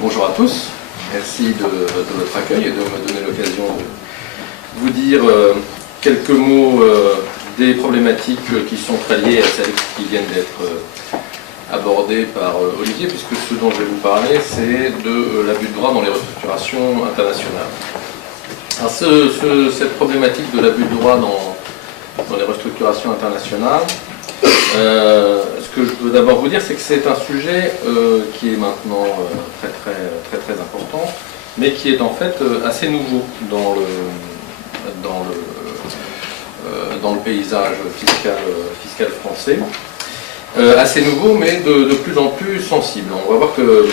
Bonjour à tous, merci de votre accueil et de me donner l'occasion de vous dire quelques mots des problématiques qui sont très liées à celles qui viennent d'être abordées par Olivier, puisque ce dont je vais vous parler, c'est de l'abus de droit dans les restructurations internationales. Alors cette problématique de l'abus de droit dans les restructurations internationales, ce que je veux d'abord vous dire, c'est que c'est un sujet qui est maintenant très important, mais qui est en fait assez nouveau dans le paysage fiscal français. Assez nouveau, mais de plus en plus sensible. On va voir que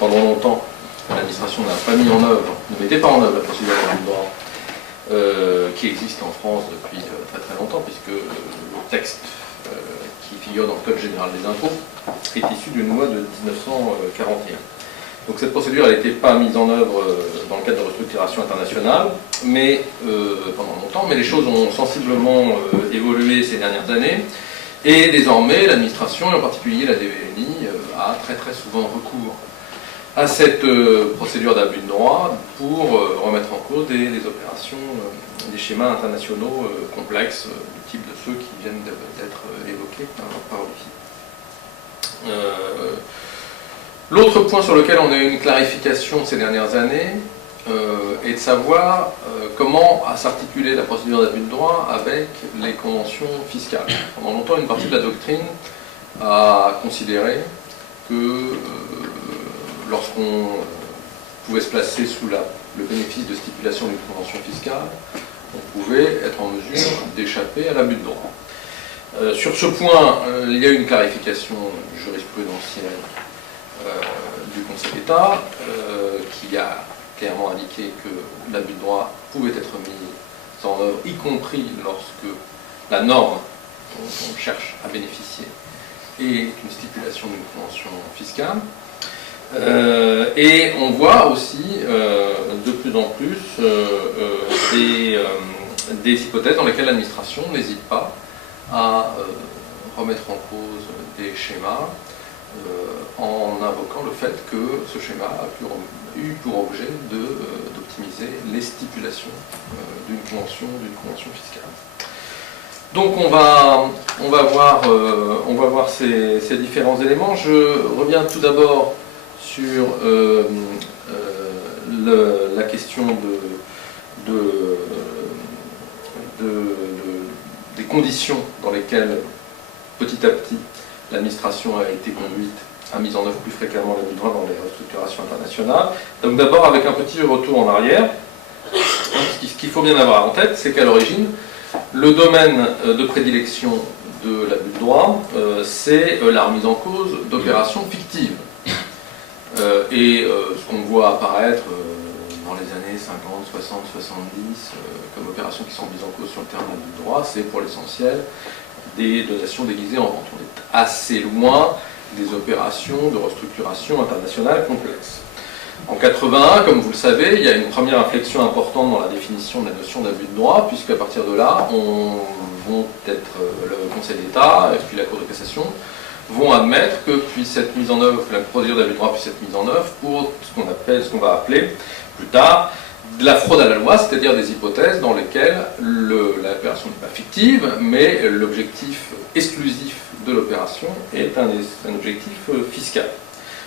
pendant longtemps, l'administration n'a pas mis en œuvre, ne mettait pas en œuvre la procédure d'abus de droit qui existe en France depuis très longtemps, puisque le texte qui figure dans le Code général des impôts est issu d'une loi de 1941. Donc cette procédure n'était pas mise en œuvre dans le cadre de restructuration internationale, mais pendant longtemps, mais les choses ont sensiblement évolué ces dernières années, et désormais l'administration, et en particulier la DVNI, a très souvent recours à cette procédure d'abus de droit pour remettre en cause des opérations, des schémas internationaux complexes, du type de ceux qui viennent d'être évoqués par Olivier. L'autre point sur lequel on a eu une clarification ces dernières années est de savoir comment s'articuler la procédure d'abus de droit avec les conventions fiscales. Pendant longtemps, une partie de la doctrine a considéré que lorsqu'on pouvait se placer sous le bénéfice de stipulation d'une convention fiscale, on pouvait être en mesure d'échapper à l'abus de droit. Sur ce point, il y a eu une clarification jurisprudentielle du Conseil d'État qui a clairement indiqué que l'abus de droit pouvait être mis en œuvre, y compris lorsque la norme dont on cherche à bénéficier est une stipulation d'une convention fiscale. Et on voit aussi de plus en plus des hypothèses dans lesquelles l'administration n'hésite pas à remettre en cause des schémas en invoquant le fait que ce schéma a eu pour objet d'optimiser les stipulations d'une convention fiscale. Donc on va voir ces différents éléments. Je reviens tout d'abord sur la question des conditions dans lesquelles, petit à petit, l'administration a été conduite à mise en œuvre plus fréquemment l'abus de droit dans les restructurations internationales. Donc d'abord, avec un petit retour en arrière, ce qu'il faut bien avoir en tête, c'est qu'à l'origine, le domaine de prédilection de l'abus de droit, c'est la remise en cause d'opérations fictives. Et ce qu'on voit apparaître dans les années 50, 60, 70 comme opérations qui sont mises en cause sur le terrain de l'abus de droit, c'est pour l'essentiel des donations déguisées en vente. On est assez loin des opérations de restructuration internationale complexes. En 81, comme vous le savez, il y a une première inflexion importante dans la définition de la notion d'abus de droit, puisqu'à partir de là, le Conseil d'État et puis la Cour de cassation vont admettre que la procédure d'abus de droit puisse être mise en œuvre pour ce qu'on va appeler plus tard de la fraude à la loi, c'est-à-dire des hypothèses dans lesquelles l'opération n'est pas fictive, mais l'objectif exclusif de l'opération est un objectif fiscal.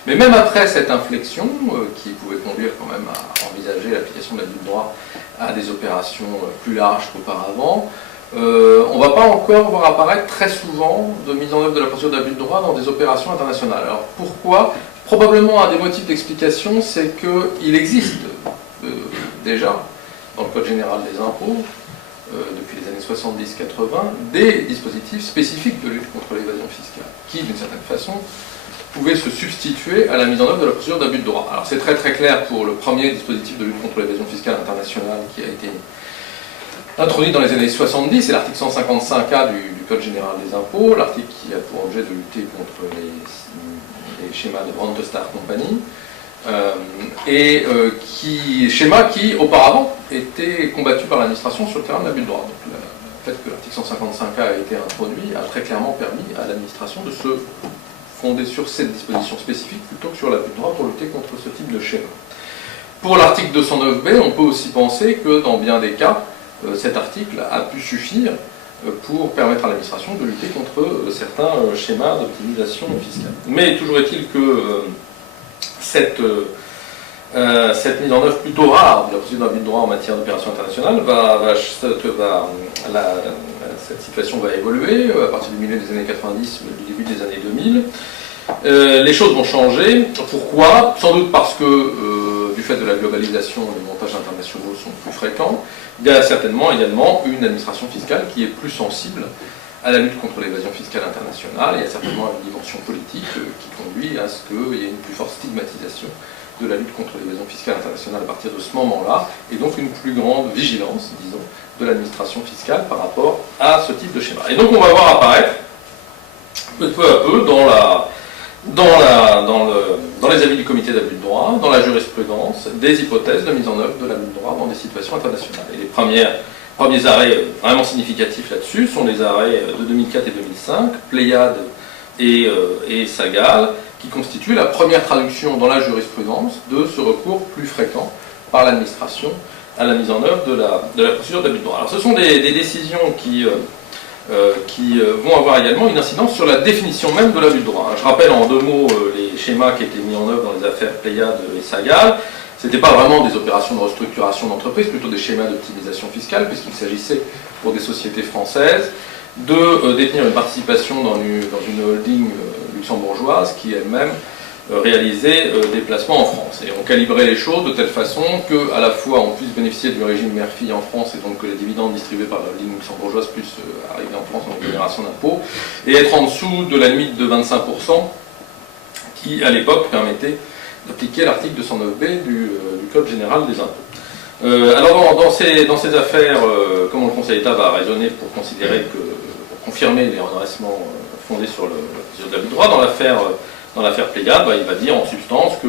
Mais même après cette inflexion, qui pouvait conduire quand même à envisager l'application de l'abus de droit à des opérations plus larges qu'auparavant, on ne va pas encore voir apparaître très souvent de mise en œuvre de la procédure d'abus de droit dans des opérations internationales. Alors pourquoi ? Probablement un des motifs d'explication, c'est qu'il existe déjà dans le Code général des impôts, depuis les années 70-80, des dispositifs spécifiques de lutte contre l'évasion fiscale, qui d'une certaine façon pouvaient se substituer à la mise en œuvre de la procédure d'abus de droit. Alors c'est très clair pour le premier dispositif de lutte contre l'évasion fiscale internationale qui a été introduit dans les années 70, c'est l'article 155A du Code général des impôts, l'article qui a pour objet de lutter contre les schémas de Brand Star Company, schéma qui auparavant était combattu par l'administration sur le terrain de l'abus de droit. Donc, le fait que l'article 155A a été introduit a très clairement permis à l'administration de se fondée sur cette disposition spécifique plutôt que sur l'abus de droit pour lutter contre ce type de schéma. Pour l'article 209b, on peut aussi penser que dans bien des cas, cet article a pu suffire pour permettre à l'administration de lutter contre certains schémas d'optimisation fiscale. Mais toujours est-il que cette mise en œuvre plutôt rare de la procédure d'abus de droit en matière d'opération internationale, cette situation va évoluer à partir du milieu des années 90, du début des années 2000. Les choses vont changer. Pourquoi? Sans doute parce que du fait de la globalisation, les montages internationaux sont plus fréquents. Il y a certainement également une administration fiscale qui est plus sensible à la lutte contre l'évasion fiscale internationale. Il y a certainement une dimension politique qui conduit à ce qu'il y ait une plus forte stigmatisation de la lutte contre l'évasion fiscale internationale à partir de ce moment-là, et donc une plus grande vigilance, disons, de l'administration fiscale par rapport à ce type de schéma. Et donc on va voir apparaître peu à peu dans les avis du comité d'abus de droit, dans la jurisprudence, des hypothèses de mise en œuvre de l'abus de droit dans des situations internationales. Et les premiers arrêts vraiment significatifs là-dessus sont les arrêts de 2004 et 2005, Pléiade et Sagal, qui constituent la première traduction dans la jurisprudence de ce recours plus fréquent par l'administration à la mise en œuvre de la procédure d'abus de droit. Alors ce sont des décisions qui vont avoir également une incidence sur la définition même de l'abus de droit. Je rappelle en 2 mots les schémas qui étaient mis en œuvre dans les affaires Pléiade et Sagal. Ce n'étaient pas vraiment des opérations de restructuration d'entreprise, plutôt des schémas d'optimisation fiscale, puisqu'il s'agissait pour des sociétés françaises de détenir une participation dans une holding luxembourgeoise qui elle-même réalisait des placements en France. Et on calibrait les choses de telle façon qu'à la fois on puisse bénéficier du régime mère-fille en France, et donc que les dividendes distribués par la holding luxembourgeoise puissent arriver en France en exonération d'impôts, et être en dessous de la limite de 25% qui, à l'époque, permettait d'appliquer l'article 209b du Code général des impôts. Alors dans ces affaires, comment le Conseil d'État va raisonner pour confirmer les redressements fondés sur la procédure de l'abus de droit, dans l'affaire Pléiade, il va dire en substance que,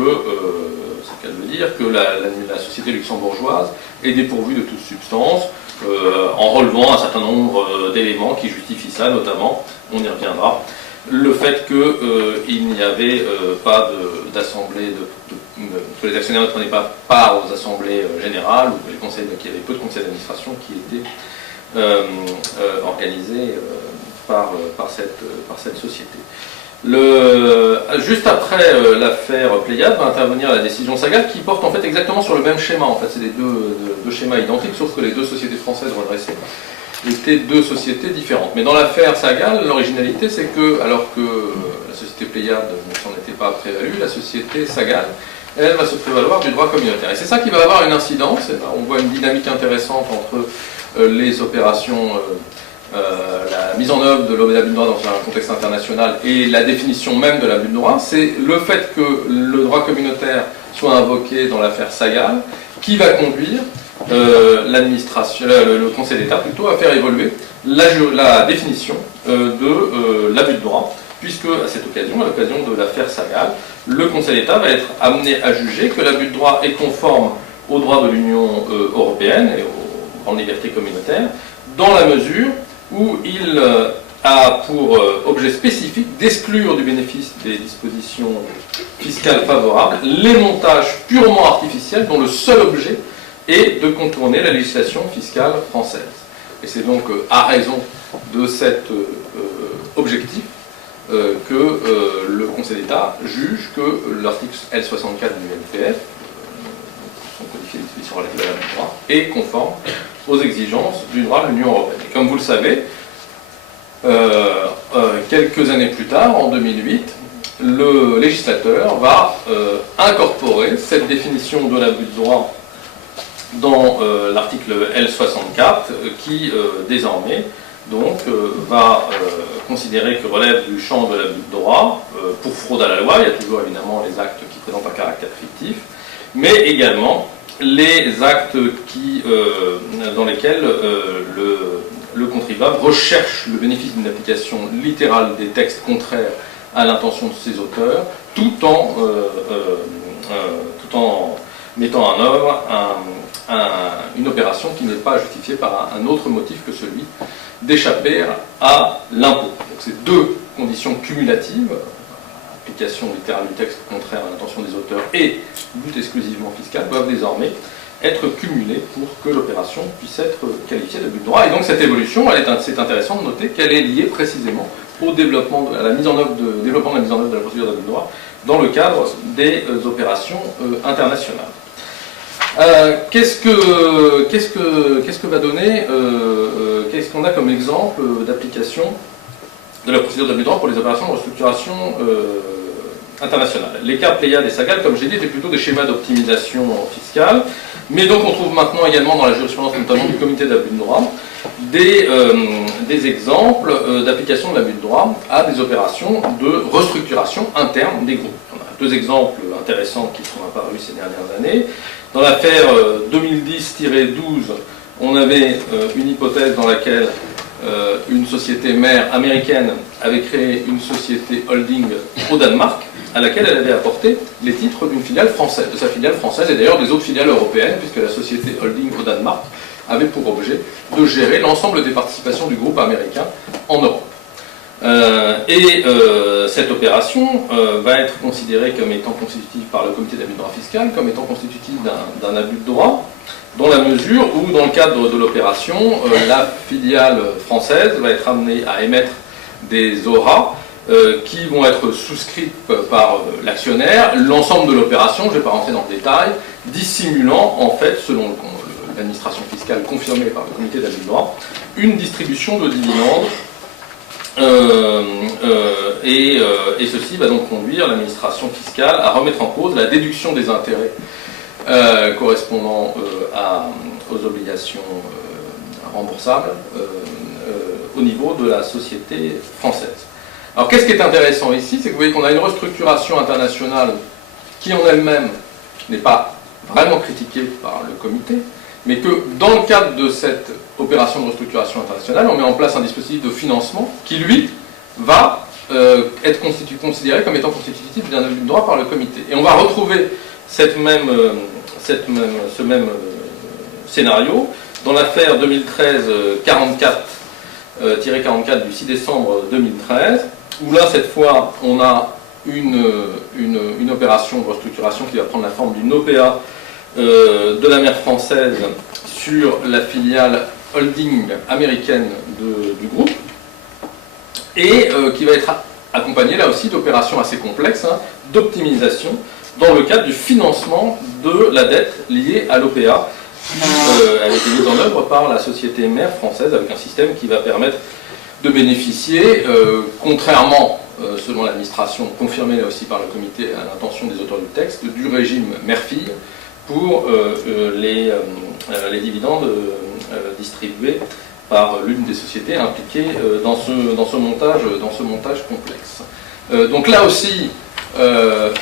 c'est ce qu'elle veut dire, que la société luxembourgeoise est dépourvue de toute substance, en relevant un certain nombre d'éléments qui justifient ça, notamment, on y reviendra, le fait qu'il n'y avait pas d'assemblée, que les actionnaires ne prenaient pas part aux assemblées générales, ou qu'il y avait peu de conseils d'administration qui étaient organisés par cette société. Juste après l'affaire Pléiade va intervenir la décision Sagal, qui porte en fait exactement sur le même schéma. En fait, c'est des deux schémas identiques, sauf que les 2 sociétés françaises redressées étaient 2 sociétés différentes. Mais dans l'affaire Sagal, l'originalité, c'est que, alors que la société Pléiade ne s'en était pas prévalue, la société Sagal, elle va se prévaloir du droit communautaire. Et c'est ça qui va avoir une incidence. Et là, on voit une dynamique intéressante entre les opérations, la mise en œuvre de l'abus de droit dans un contexte international et la définition même de l'abus de droit. C'est le fait que le droit communautaire soit invoqué dans l'affaire Sagal qui va conduire le Conseil d'État plutôt à faire évoluer la définition de l'abus de droit, puisque à cette occasion, à l'occasion de l'affaire Sagal, le Conseil d'État va être amené à juger que l'abus de droit est conforme au droit de l'Union européenne et aux grandes libertés communautaires, dans la mesure où il a pour objet spécifique d'exclure du bénéfice des dispositions fiscales favorables les montages purement artificiels dont le seul objet est de contourner la législation fiscale française. Et c'est donc à raison de cet objectif que le Conseil d'État juge que l'article L64 du MPF, sont codifiées les dispositions relatives à l'abus de droit, est conforme aux exigences du droit de l'Union européenne. Et comme vous le savez, quelques années plus tard, en 2008, le législateur va incorporer cette définition de l'abus de droit dans l'article L64 qui désormais donc, va considérer que relève du champ de l'abus de droit pour fraude à la loi. Il y a toujours évidemment les actes qui présentent un caractère fictif, mais également les actes dans lesquels le contribuable recherche le bénéfice d'une application littérale des textes contraires à l'intention de ses auteurs, tout en mettant en œuvre une opération qui n'est pas justifiée par un autre motif que celui d'échapper à l'impôt. Donc c'est 2 conditions cumulatives application littérale du texte contraire à l'intention des auteurs et but exclusivement fiscal doivent désormais être cumulés pour que l'opération puisse être qualifiée d'abus de droit. Et donc cette évolution, c'est intéressant de noter qu'elle est liée précisément au développement, à la mise en œuvre de la procédure d'abus de droit dans le cadre des opérations internationales. Qu'est-ce que va donner, qu'est-ce qu'on a comme exemple d'application de la procédure d'abus de droit pour les opérations de restructuration internationale? Les cas Pléiade et Sagal, comme j'ai dit, étaient plutôt des schémas d'optimisation fiscale, mais donc on trouve maintenant également dans la jurisprudence, notamment du comité d'abus de droit, des exemples d'application de l'abus de droit à des opérations de restructuration interne des groupes. On a deux exemples intéressants qui sont apparus ces dernières années. Dans l'affaire 2010-12, on avait une hypothèse dans laquelle une société mère américaine avait créé une société holding au Danemark, à laquelle elle avait apporté les titres d'une filiale française, de sa filiale française et d'ailleurs des autres filiales européennes, puisque la société holding au Danemark avait pour objet de gérer l'ensemble des participations du groupe américain en Europe. Cette opération va être considérée comme étant constitutive par le comité d'abus de droit fiscal, comme étant constitutive d'un abus de droit, dans la mesure où, dans le cadre de l'opération, la filiale française va être amenée à émettre des ORA qui vont être souscrites par l'actionnaire. L'ensemble de l'opération, je ne vais pas rentrer dans le détail, dissimulant en fait, selon l'administration fiscale confirmée par le comité d'abus de droit, une distribution de dividendes. Et ceci va donc conduire l'administration fiscale à remettre en cause la déduction des intérêts correspondant aux obligations remboursables au niveau de la société française. Alors qu'est-ce qui est intéressant ici, c'est que vous voyez qu'on a une restructuration internationale qui en elle-même n'est pas vraiment critiquée par le comité, mais que dans le cadre de cette opération de restructuration internationale, on met en place un dispositif de financement qui, lui, va être considéré comme étant constitutif d'un abus de droit par le comité. Et on va retrouver ce même scénario dans l'affaire 2013-44 du 6 décembre 2013, où là, cette fois, on a une opération de restructuration qui va prendre la forme d'une OPA de la mère française sur la filiale holding américaine du groupe, et qui va être accompagnée là aussi d'opérations assez complexes d'optimisation dans le cadre du financement de la dette liée à l'OPA qui a été mise en œuvre par la société mère française avec un système qui va permettre de bénéficier, contrairement, selon l'administration, confirmée là aussi par le comité à l'intention des auteurs du texte, du régime mère-fille pour les dividendes distribués par l'une des sociétés impliquées dans ce montage complexe. Donc là aussi,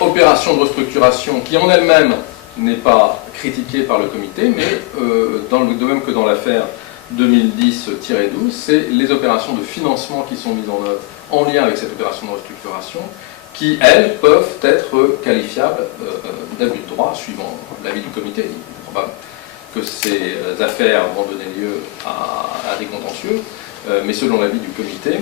opération de restructuration qui en elle-même n'est pas critiquée par le comité, mais de même que dans l'affaire 2010-12, c'est les opérations de financement qui sont mises en œuvre en lien avec cette opération de restructuration qui, elles, peuvent être qualifiables d'abus de droit, suivant l'avis du comité. Il est probable que ces affaires vont donner lieu à des contentieux, mais selon l'avis du comité,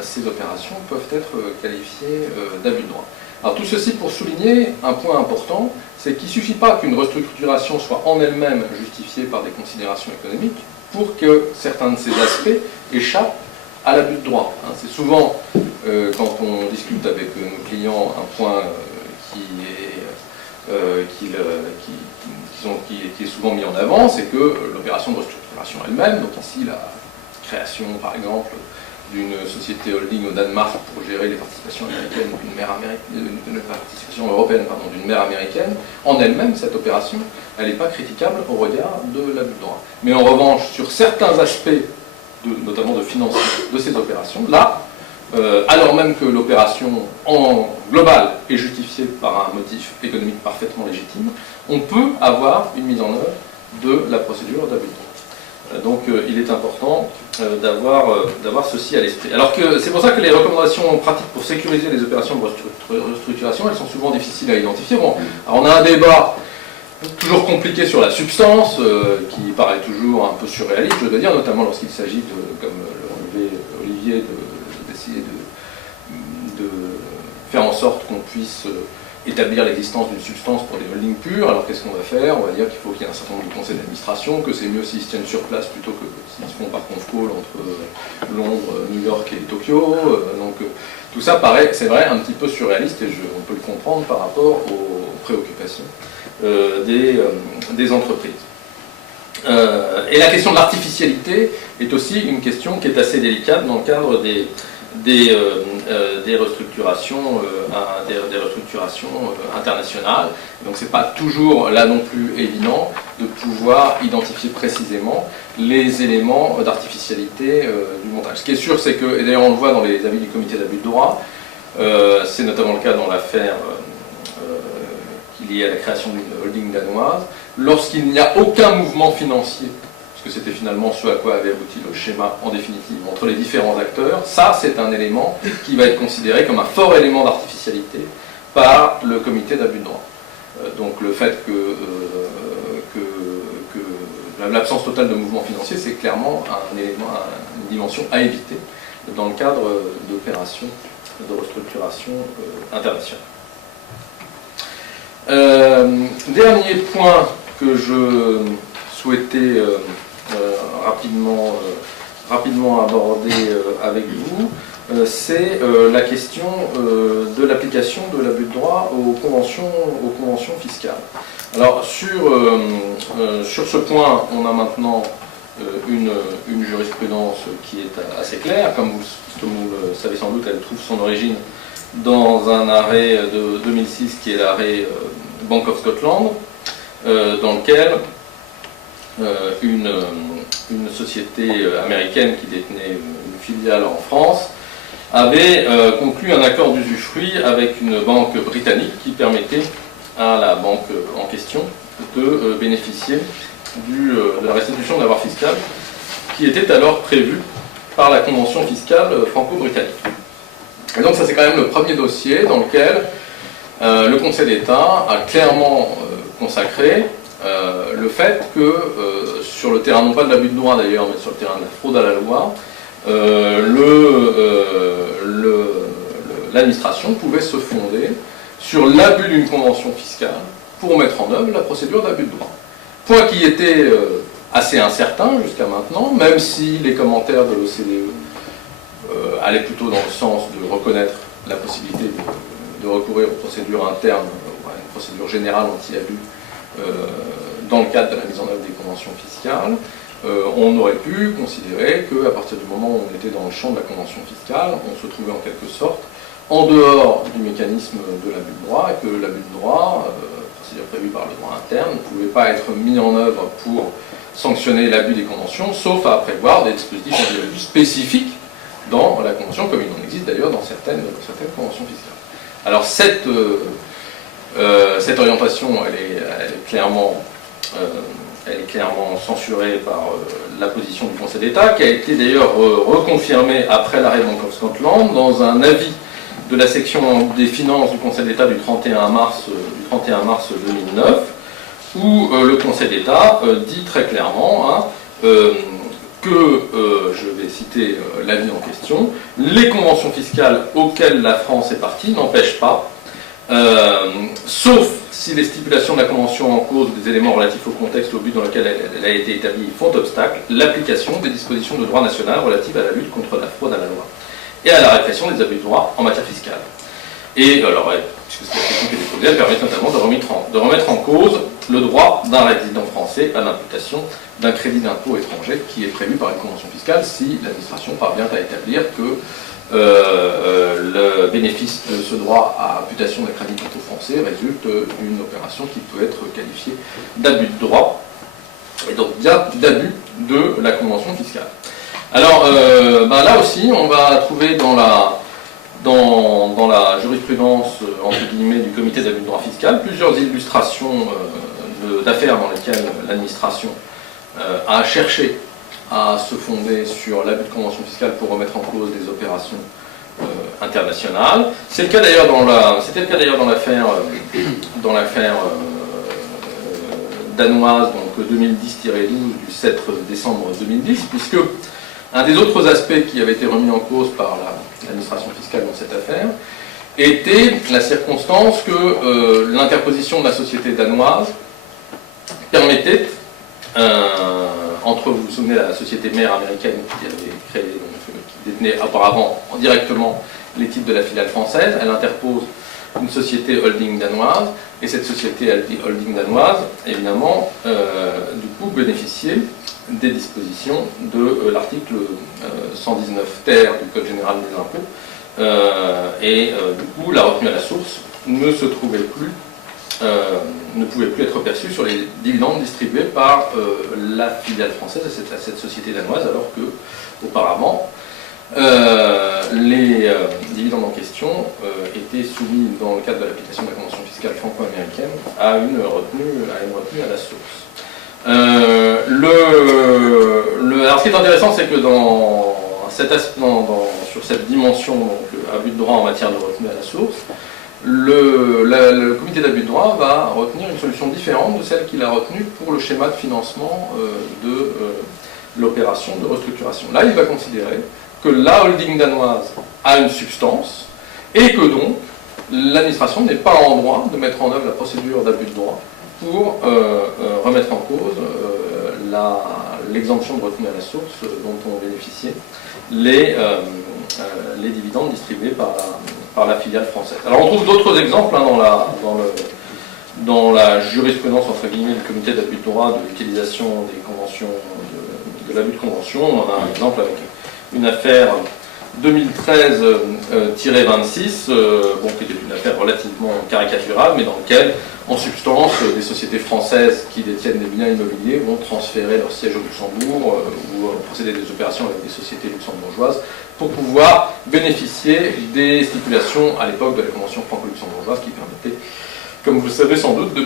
ces opérations peuvent être qualifiées d'abus de droit. Alors tout ceci pour souligner un point important, c'est qu'il ne suffit pas qu'une restructuration soit en elle-même justifiée par des considérations économiques pour que certains de ces aspects échappent à l'abus de droit. C'est souvent, quand on discute avec nos clients, un point qui est souvent mis en avant, c'est que l'opération de restructuration elle-même, donc ici la création par exemple d'une société holding au Danemark pour gérer les participations américaines d'une participation européenne d'une mère américaine, en elle-même cette opération, elle n'est pas critiquable au regard de l'abus de droit. Mais en revanche, sur certains aspects, notamment de financement de ces opérations, là, alors même que l'opération en global est justifiée par un motif économique parfaitement légitime, on peut avoir une mise en œuvre de la procédure d'abus de droit. Donc il est important d'avoir ceci à l'esprit. Alors que c'est pour ça que les recommandations pratiques pour sécuriser les opérations de restructuration, elles sont souvent difficiles à identifier. Bon, alors on a un débat toujours compliqué sur la substance, qui paraît toujours un peu surréaliste, je dois dire, notamment lorsqu'il s'agit de, comme le relevait Olivier, d'essayer de faire en sorte qu'on puisse établir l'existence d'une substance pour des holdings purs. Alors qu'est-ce qu'on va faire? On va dire qu'il faut qu'il y ait un certain nombre de conseils d'administration, que c'est mieux s'ils se tiennent sur place plutôt que s'ils se font par conf call entre Londres, New York et Tokyo. Donc tout ça paraît, c'est vrai, un petit peu surréaliste et on peut le comprendre par rapport aux préoccupations des entreprises. Et la question de l'artificialité est aussi une question qui est assez délicate dans le cadre des restructurations, internationales. Donc c'est pas toujours là non plus évident de pouvoir identifier précisément les éléments d'artificialité du montage. Ce qui est sûr, c'est que, et d'ailleurs on le voit dans les avis du comité d'abus de droit, c'est notamment le cas dans l'affaire qui est liée à la création d'une holding danoise, lorsqu'il n'y a aucun mouvement financier, que c'était finalement ce à quoi avait abouti le schéma en définitive entre les différents acteurs, ça c'est un élément qui va être considéré comme un fort élément d'artificialité par le comité d'abus de droit. Donc le fait que l'absence totale de mouvement financier, c'est clairement un élément, une dimension à éviter dans le cadre d'opérations de restructuration internationale. Dernier point que je souhaitais rapidement aborder avec vous, c'est la question de l'application de l'abus de droit aux conventions fiscales. Alors sur ce point, on a maintenant une jurisprudence qui est assez claire. Comme vous le savez sans doute, elle trouve son origine dans un arrêt de 2006 qui est l'arrêt Bank of Scotland, dans lequel une société américaine qui détenait une filiale en France avait conclu un accord d'usufruit avec une banque britannique qui permettait à la banque en question de bénéficier de la restitution de l'avoir fiscal qui était alors prévue par la convention fiscale franco-britannique. Et donc ça c'est quand même le premier dossier dans lequel le Conseil d'État a clairement consacré le fait que sur le terrain, non pas de l'abus de droit d'ailleurs, mais sur le terrain de la fraude à la loi, l'administration pouvait se fonder sur l'abus d'une convention fiscale pour mettre en œuvre la procédure d'abus de droit. Point qui était assez incertain jusqu'à maintenant, même si les commentaires de l'OCDE allaient plutôt dans le sens de reconnaître la possibilité de recourir aux procédures internes, ou à une procédure générale anti-abus dans le cadre de la mise en œuvre des conventions fiscales. On aurait pu considérer qu'à partir du moment où on était dans le champ de la convention fiscale, on se trouvait en quelque sorte en dehors du mécanisme de l'abus de droit, et que l'abus de droit, procédure prévue par le droit interne, ne pouvait pas être mis en œuvre pour sanctionner l'abus des conventions, sauf à prévoir des dispositifs anti-abus spécifiques dans la convention, comme il en existe d'ailleurs dans certaines conventions fiscales. Alors cette orientation, elle est clairement censurée par la position du Conseil d'État, qui a été d'ailleurs reconfirmée après l'arrêt Bank of Scotland dans un avis de la section des finances du Conseil d'État du 31 mars 2009, où le Conseil d'État dit très clairement que, je vais citer l'avis en question, les conventions fiscales auxquelles la France est partie n'empêchent pas, sauf si les stipulations de la convention en cause ou des éléments relatifs au contexte ou au but dans lequel elle a été établie font obstacle, l'application des dispositions de droit national relatives à la lutte contre la fraude à la loi et à la répression des abus de droit en matière fiscale. Et alors, puisque c'est la question qui est déposée, elle permet notamment de remettre en cause le droit d'un résident français à l'imputation d'un crédit d'impôt étranger qui est prévu par une convention fiscale si l'administration parvient à établir que le bénéfice de ce droit à imputation d'un crédit d'impôt français résulte d'une opération qui peut être qualifiée d'abus de droit, et donc bien d'abus de la convention fiscale. Alors là aussi, on va trouver dans la jurisprudence entre guillemets du comité d'abus de droit fiscal plusieurs illustrations d'affaires dans lesquelles l'administration a cherché à se fonder sur l'abus de convention fiscale pour remettre en cause des opérations internationales. C'est le cas d'ailleurs dans l'affaire danoise, donc 2010-12 du 7 décembre 2010, puisque un des autres aspects qui avait été remis en cause par l'administration fiscale dans cette affaire était la circonstance que l'interposition de la société danoise permettait, entre, vous vous souvenez, la société mère américaine qui avait créé, donc, qui détenait auparavant directement les titres de la filiale française, elle interpose une société holding danoise, et cette société holding danoise, évidemment, du coup, bénéficiait des dispositions de l'article 119 ter du Code général des impôts, du coup, la retenue à la source ne se trouvait plus, ne pouvait plus être perçue sur les dividendes distribués par la filiale française à cette société danoise, alors que, auparavant, les dividendes en question étaient soumis, dans le cadre de l'application de la Convention fiscale franco-américaine, à une retenue à la source. Alors ce qui est intéressant, c'est que sur cette dimension, donc, abus de droit en matière de retenue à la source, le comité d'abus de droit va retenir une solution différente de celle qu'il a retenue pour le schéma de financement de l'opération de restructuration. Là, il va considérer que la holding danoise a une substance et que donc l'administration n'est pas en droit de mettre en œuvre la procédure d'abus de droit pour remettre en cause l'exemption de retenue à la source dont ont bénéficié les dividendes distribués par la filiale française. Alors on trouve d'autres exemples hein, dans la jurisprudence entre guillemets du comité d'abus de droit de l'utilisation des conventions, de l'abus de convention. On a un exemple avec une affaire 2013-26, qui était une affaire relativement caricaturale, mais dans laquelle, en substance, des sociétés françaises qui détiennent des biens immobiliers vont transférer leur siège au Luxembourg ou procéder des opérations avec des sociétés luxembourgeoises pour pouvoir bénéficier des stipulations à l'époque de la Convention franco-luxembourgeoise qui permettait, comme vous le savez sans doute, de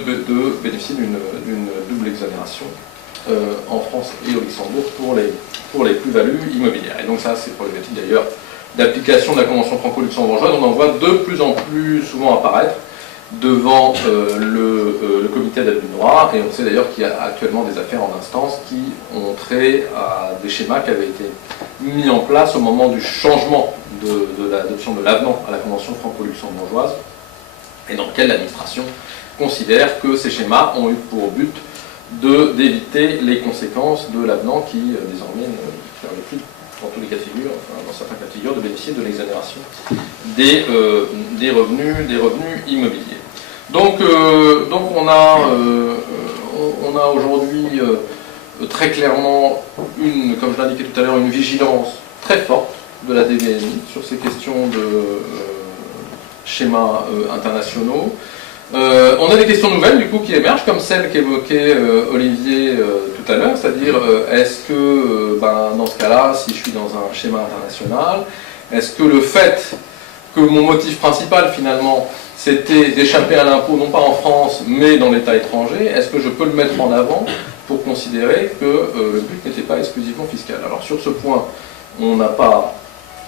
bénéficier d'une double exonération en France et au Luxembourg pour les plus-values immobilières. Et donc ça, c'est problématique d'ailleurs d'application de la Convention franco-luxembourgeoise. On en voit de plus en plus souvent apparaître devant le comité d'abus de droit, et on sait d'ailleurs qu'il y a actuellement des affaires en instance qui ont trait à des schémas qui avaient été mis en place au moment du changement de l'adoption de l'avenant à la Convention franco-luxembourgeoise, et dans lequel l'administration considère que ces schémas ont eu pour but d'éviter les conséquences de l'avenant qui désormais ne permet plus, dans tous les cas de figure, enfin, dans certains cas de figure, de bénéficier de l'exonération des revenus immobiliers. Donc on a aujourd'hui très clairement, comme je l'indiquais tout à l'heure, une vigilance très forte de la DBNI sur ces questions de schémas internationaux. On a des questions nouvelles du coup qui émergent, comme celle qu'évoquait Olivier tout à l'heure, c'est-à-dire est-ce que dans ce cas-là, si je suis dans un schéma international, est-ce que le fait que mon motif principal finalement c'était d'échapper à l'impôt non pas en France mais dans l'État étranger, est-ce que je peux le mettre en avant pour considérer que le but n'était pas exclusivement fiscal? Alors sur ce point, on n'a pas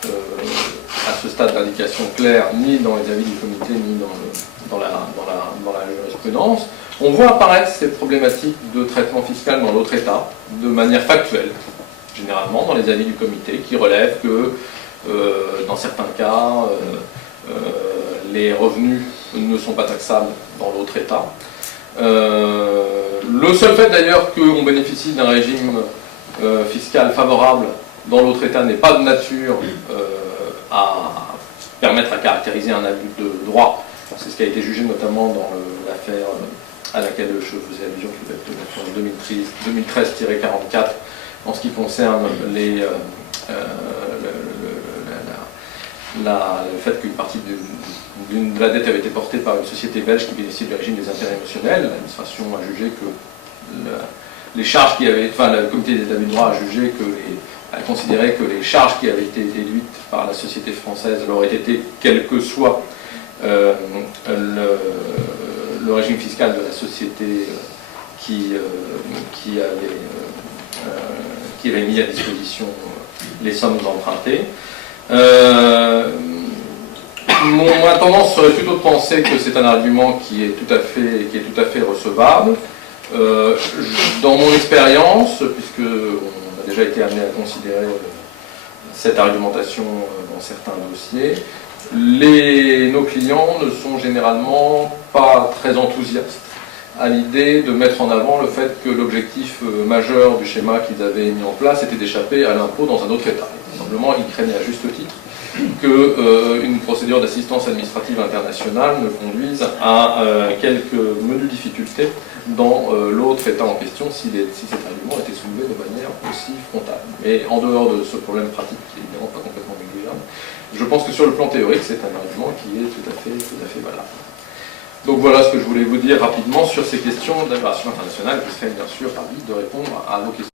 à ce stade d'indication claire ni dans les avis du comité ni dans la jurisprudence. On voit apparaître ces problématiques de traitement fiscal dans l'autre État de manière factuelle, généralement dans les avis du comité, qui relèvent que dans certains cas, les revenus ne sont pas taxables dans l'autre État. Le seul fait d'ailleurs qu'on bénéficie d'un régime fiscal favorable dans l'autre État n'est pas de nature à permettre à caractériser un abus de droit. C'est ce qui a été jugé notamment dans l'affaire à laquelle je faisais allusion, qui doit être 2013-44, en ce qui concerne le fait qu'une partie de la dette avait été portée par une société belge qui bénéficiait du régime des intérêts émotionnels. L'administration a jugé que les charges qui avaient, enfin le comité des abus de droit a jugé que a considéré que les charges qui avaient été déduites par la société française l'auraient été, quel que soit le régime fiscal de la société qui avait mis à disposition les sommes empruntées. Ma tendance serait plutôt de penser que c'est un argument qui est tout à fait recevable. Dans mon expérience, puisque on a déjà été amené à considérer cette argumentation dans certains dossiers. Nos clients ne sont généralement pas très enthousiastes à l'idée de mettre en avant le fait que l'objectif majeur du schéma qu'ils avaient mis en place était d'échapper à l'impôt dans un autre État. Simplement, ils craignent à juste titre qu'une procédure d'assistance administrative internationale ne conduise à quelques menues difficultés dans l'autre État en question si cet argument était soulevé de manière aussi frontale. Mais en dehors de ce problème pratique, qui est évidemment pas complètement négligeable, je pense que sur le plan théorique, c'est un argument qui est tout à fait valable. Donc voilà ce que je voulais vous dire rapidement sur ces questions d'intégration internationale, je serai bien sûr ravi de répondre à vos questions.